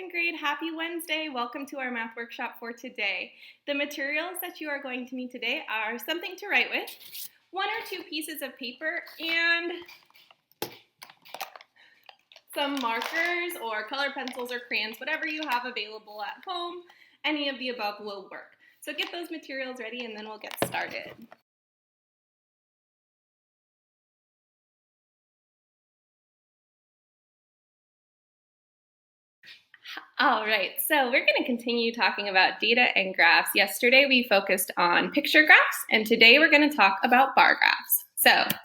second grade, happy Wednesday. Welcome to our math workshop for today. The materials that you are going to need today are something to write with, 1 or 2 pieces of paper, and some markers or color pencils or crayons, whatever you have available at home. Any of the above will work. So get those materials ready and then we'll get started. All right, so we're going to continue talking about data and graphs. Yesterday we focused on picture graphs, and today we're going to talk about bar graphs. So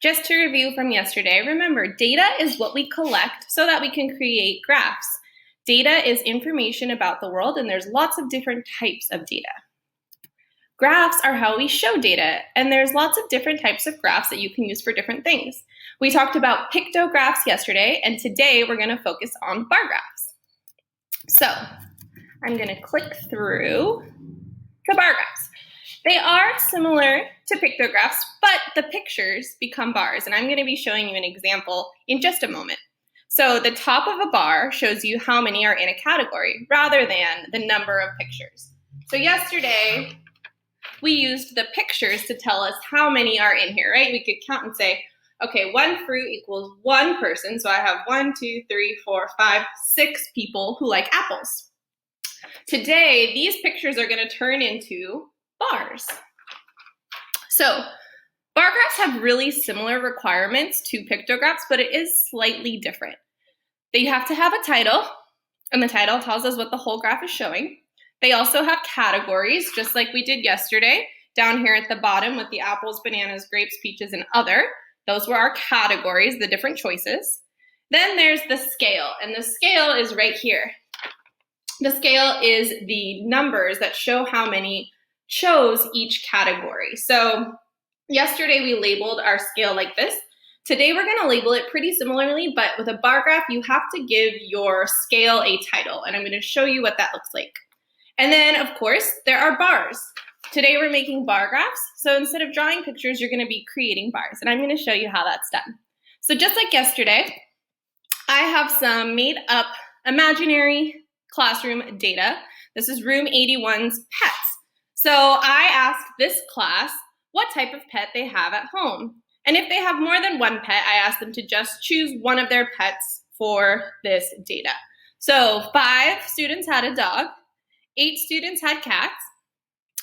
just to review from yesterday, remember, data is what we collect so that we can create graphs. Data is information about the world, and there's lots of different types of data. Graphs are how we show data, and there's lots of different types of graphs that you can use for different things. We talked about pictographs yesterday, and today we're going to focus on bar graphs. So I'm going to click through the bar graphs. They are similar to pictographs, but the pictures become bars, and I'm going to be showing you an example in just a moment. So the top of a bar shows you how many are in a category rather than the number of pictures. So yesterday, we used the pictures to tell us how many are in here, right? We could count and say, okay, 1 fruit equals 1 person. So I have 1, 2, 3, 4, 5, 6 people who like apples. Today, these pictures are going to turn into bars. So bar graphs have really similar requirements to pictographs, but it is slightly different. They have to have a title, and the title tells us what the whole graph is showing. They also have categories, just like we did yesterday, down here at the bottom with the apples, bananas, grapes, peaches, and other. Those were our categories, the different choices. Then there's the scale, and the scale is right here. The scale is the numbers that show how many chose each category. So yesterday we labeled our scale like this. Today we're going to label it pretty similarly, but with a bar graph, you have to give your scale a title, and I'm going to show you what that looks like. And then, of course, there are bars. Today we're making bar graphs, so instead of drawing pictures, you're going to be creating bars, and I'm going to show you how that's done. So just like yesterday, I have some made-up imaginary classroom data. This is room 81's pets. So I asked this class what type of pet they have at home. And if they have more than 1 pet, I asked them to just choose one of their pets for this data. So 5 students had a dog, 8 students had cats,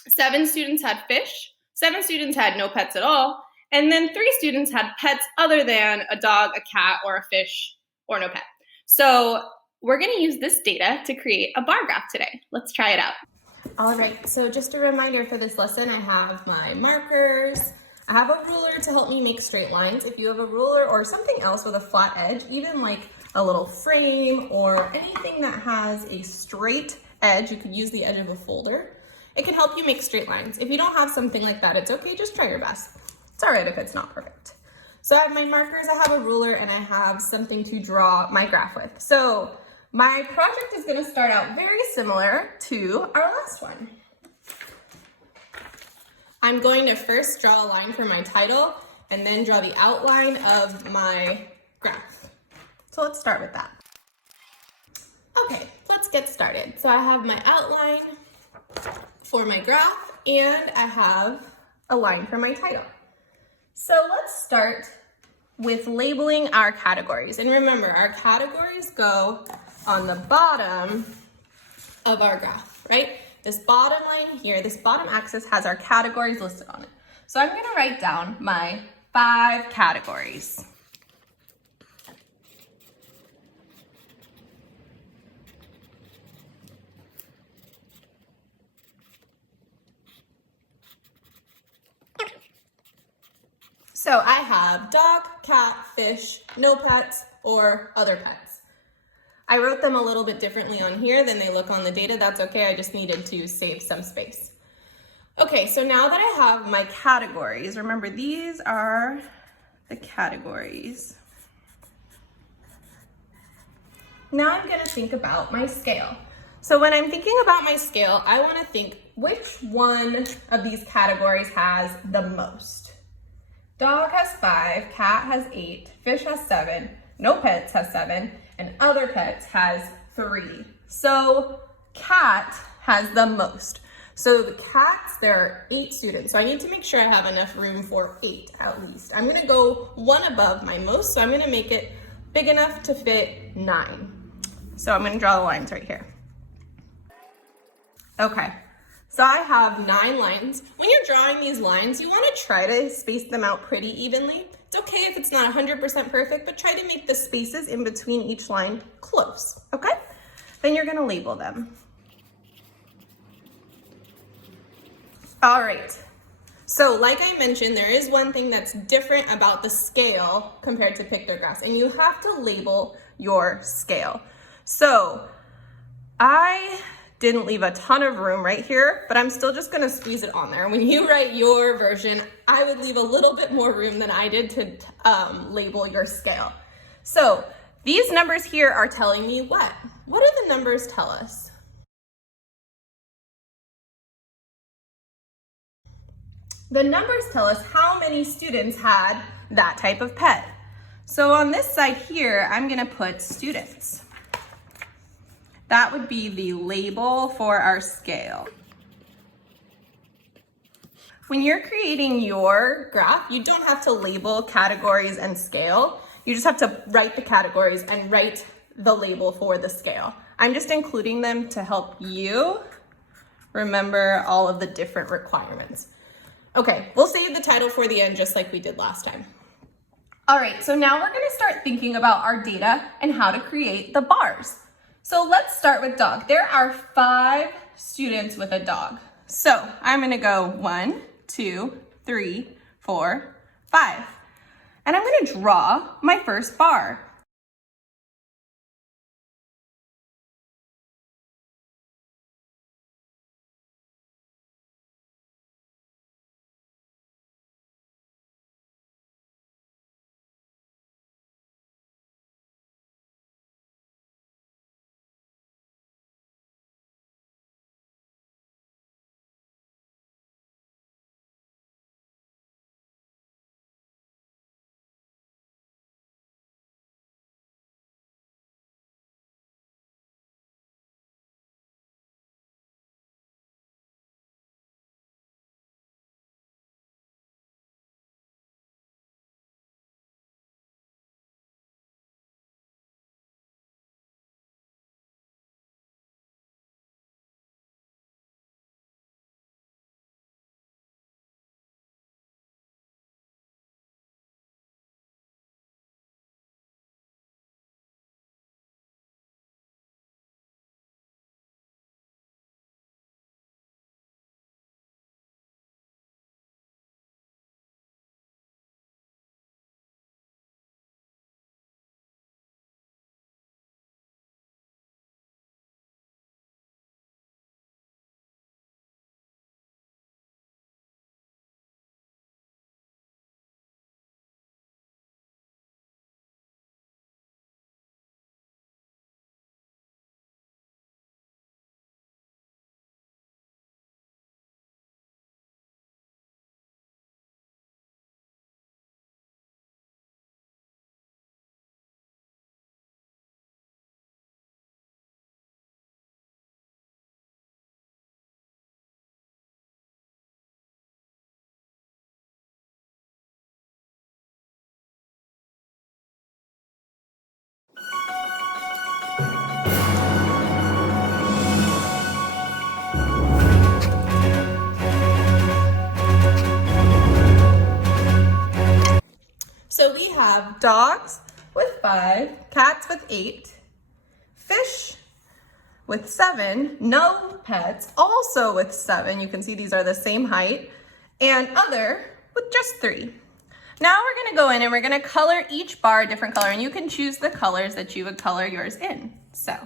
7 students had fish, 7 students had no pets at all, and then 3 students had pets other than a dog, a cat, or a fish, or no pet. So we're going to use this data to create a bar graph today. Let's try it out. All right, so just a reminder for this lesson, I have my markers. I have a ruler to help me make straight lines. If you have a ruler or something else with a flat edge, even like a little frame or anything that has a straight edge, you could use the edge of a folder. It can help you make straight lines. If you don't have something like that, it's okay, just try your best. It's all right if it's not perfect. So I have my markers, I have a ruler, and I have something to draw my graph with. So my project is going to start out very similar to our last one. I'm going to first draw a line for my title and then draw the outline of my graph. So let's start with that. Okay, let's get started. So I have my outline for my graph, and I have a line for my title. So let's start with labeling our categories. And remember, our categories go on the bottom of our graph, right? This bottom line here, this bottom axis has our categories listed on it. So I'm going to write down my 5 categories. So I have dog, cat, fish, no pets, or other pets. I wrote them a little bit differently on here than they look on the data. That's okay, I just needed to save some space. Okay, so now that I have my categories, remember these are the categories. Now I'm gonna think about my scale. So when I'm thinking about my scale, I wanna think which one of these categories has the most. Dog has 5, cat has 8, fish has 7, no pets has 7, and other pets has 3. So cat has the most. So the cats, there are 8 students. So I need to make sure I have enough room for 8 at least. I'm gonna go one above my most, so I'm gonna make it big enough to fit 9. So I'm gonna draw the lines right here. Okay, so I have 9 lines. When you're drawing these lines, you wanna try to space them out pretty evenly. It's okay if it's not 100% perfect, but try to make the spaces in between each line close, okay? Then you're gonna label them. All right, so like I mentioned, there is one thing that's different about the scale compared to pictographs, and you have to label your scale. So I didn't leave a ton of room right here, but I'm still just gonna squeeze it on there. When you write your version, I would leave a little bit more room than I did to label your scale. So these numbers here are telling me what? What do the numbers tell us? The numbers tell us how many students had that type of pet. So on this side here, I'm gonna put students. That would be the label for our scale. When you're creating your graph, you don't have to label categories and scale. You just have to write the categories and write the label for the scale. I'm just including them to help you remember all of the different requirements. Okay, we'll save the title for the end just like we did last time. All right, so now we're gonna start thinking about our data and how to create the bars. So let's start with dog. There are 5 students with a dog. So I'm gonna go 1, 2, 3, 4, 5. And I'm gonna draw my first bar. So we have dogs with 5, cats with 8, fish with 7, no pets also with 7. You can see these are the same height, and other with just 3. Now we're gonna go in and we're gonna color each bar a different color, and you can choose the colors that you would color yours in. So.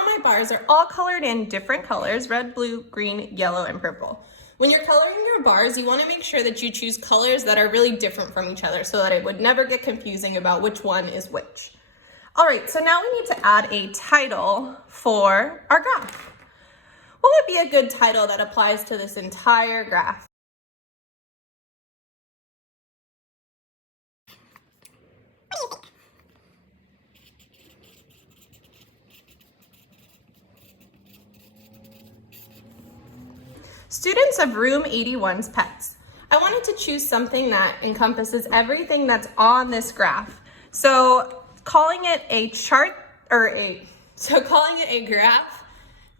now my bars are all colored in different colors: red, blue, green, yellow, and purple. When you're coloring your bars, you want to make sure that you choose colors that are really different from each other so that it would never get confusing about which one is which. All right, so now we need to add a title for our graph. What would be a good title that applies to this entire graph? Students of Room 81's pets. I wanted to choose something that encompasses everything that's on this graph. So calling it a chart calling it a graph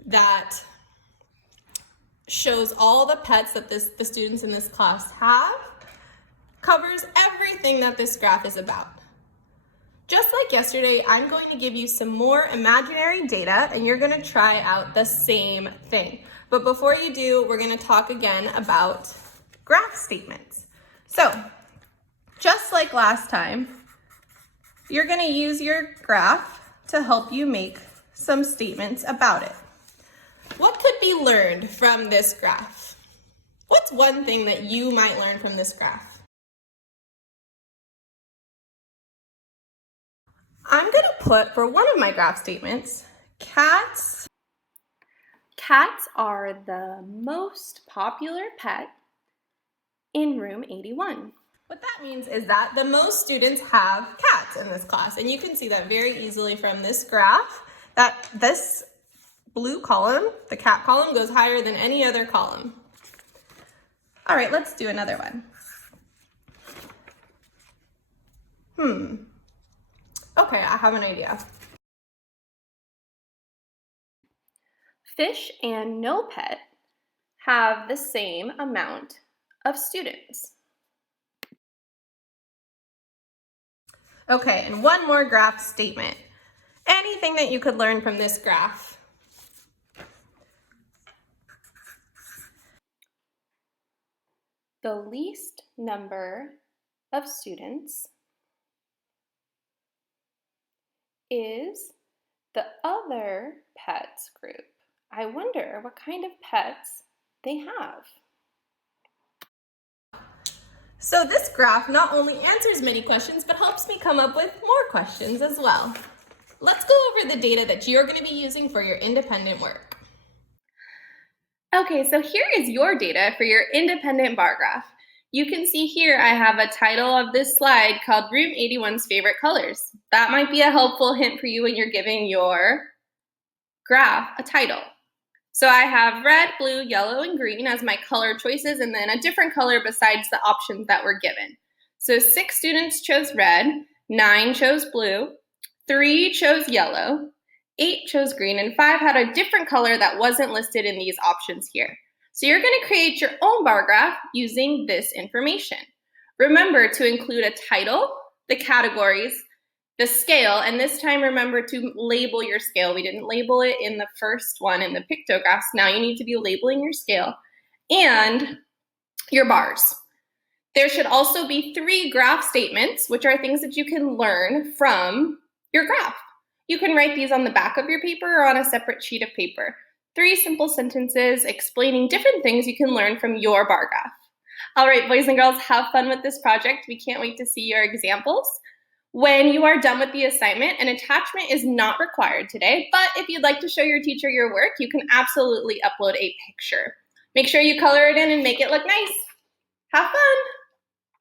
that shows all the pets that the students in this class have covers everything that this graph is about. Just like yesterday, I'm going to give you some more imaginary data and you're going to try out the same thing. But before you do, we're going to talk again about graph statements. So, just like last time, you're going to use your graph to help you make some statements about it. What could be learned from this graph? What's one thing that you might learn from this graph? I'm going to put, for one of my graph statements, cats. Cats are the most popular pet in Room 81. What that means is that the most students have cats in this class, and you can see that very easily from this graph, that this blue column, the cat column, goes higher than any other column. All right, let's do another one. Okay, I have an idea. Fish and no pet have the same amount of students. Okay, and one more graph statement. Anything that you could learn from this graph? The least number of students is the other pets group. I wonder what kind of pets they have. So this graph not only answers many questions, but helps me come up with more questions as well. Let's go over the data that you're going to be using for your independent work. Okay, so here is your data for your independent bar graph. You can see here I have a title of this slide called Room 81's Favorite Colors. That might be a helpful hint for you when you're giving your graph a title. So I have red, blue, yellow, and green as my color choices, and then a different color besides the options that were given. So 6 students chose red, 9 chose blue, 3 chose yellow, 8 chose green, and 5 had a different color that wasn't listed in these options here. So you're going to create your own bar graph using this information. Remember to include a title, the categories, the scale, and this time remember to label your scale. We didn't label it in the first one in the pictographs. Now you need to be labeling your scale and your bars. There should also be 3 graph statements, which are things that you can learn from your graph. You can write these on the back of your paper or on a separate sheet of paper. 3 simple sentences explaining different things you can learn from your bar graph. All right, boys and girls, have fun with this project. We can't wait to see your examples. When you are done with the assignment, an attachment is not required today, but if you'd like to show your teacher your work, you can absolutely upload a picture. Make sure you color it in and make it look nice. Have fun!